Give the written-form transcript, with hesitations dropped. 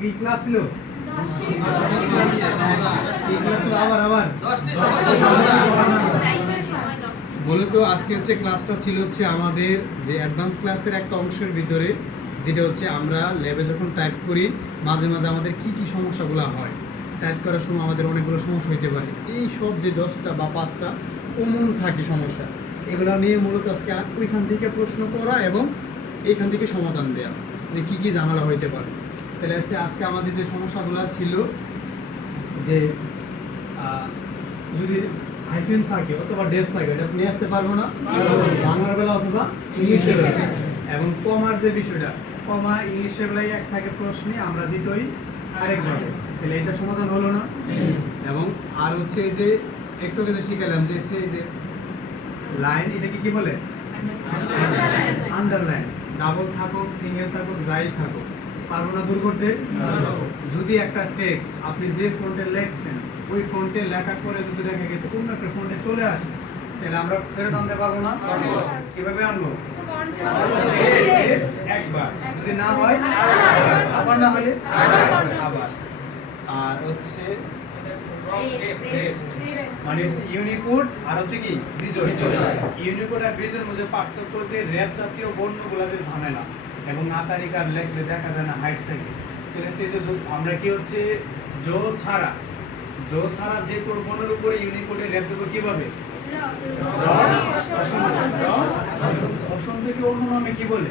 কি ক্লাস ছিল? কি ক্লাস ছিল? আবার মূলত আজকে হচ্ছে ক্লাসটা ছিল হচ্ছে আমাদের যে অ্যাডভান্স ক্লাসের একটা অংশের ভিতরে, যেটা হচ্ছে আমরা ল্যাবে যখন টাইপ করি মাঝে মাঝে আমাদের কি কি সমস্যাগুলো হয়, টাইপ করার সময় আমাদের অনেকগুলো সমস্যা হতে পারে। এই সব যে 10টা বা 5টা কমন থাকে সমস্যা, এগুলো নিয়ে মূলত আজকে ওইখান থেকে প্রশ্ন করা এবং এইখান থেকে সমাধান দেওয়া যে কি কি ঝামেলা হইতে পারে। তাহলে হচ্ছে আজকে আমাদের যে সমস্যাগুলো ছিল, যে যদি হাইফেন থাকে অথবা ডেস থাকে, এটা নিয়ে আসতে পারবো না বাংলার বেলা অথবা ইংলিশের বেলা। এবং কমার যে বিষয়টা, কমা ইংলিশের বেলায় এক থাকে প্রশ্নে, আমরা দিতই আরেকভাবে, তাহলে এটা সমাধান হলো না। এবং আর হচ্ছে এই যে একটু আগে যে শিখালাম যে সেই যে লাইন, এটাকে কি বলে? আন্ডারলাইন। ডাবল থাকুক, সিঙ্গেল থাকুক, যাই থাকুক, পারবো না দূর করতে। যদি একটা টেক্সট আপনি যে ফন্টে লিখছেন ওই ফন্টে লেখার পরে যদি দেখা গেছে অন্য একটা ফন্টে চলে আসে, তাহলে আমরা ফেরত আনতে পারবো না। কিভাবে আনবো? একবার, যদি না হয় আবার, না হলে আবার। আর হচ্ছে মানে ইউনিকোড আর হচ্ছে কি বিজয়। ইউনিকোড আর বিজয়ের মধ্যে পার্থক্য যে র‍্যাপ জাতীয় বর্ণগুলো যে ঝামেলা এবং আকারিকার লেখলে দেখা যায় না হাইট থাকে, তাহলে সেই যে আমরা কি হচ্ছে জো ছাড়া যে কোন বর্ণের উপরে ইউনিকোডে র‍্যাপ দেব কিভাবে? অসম থেকে অন্য নামে কি বলে?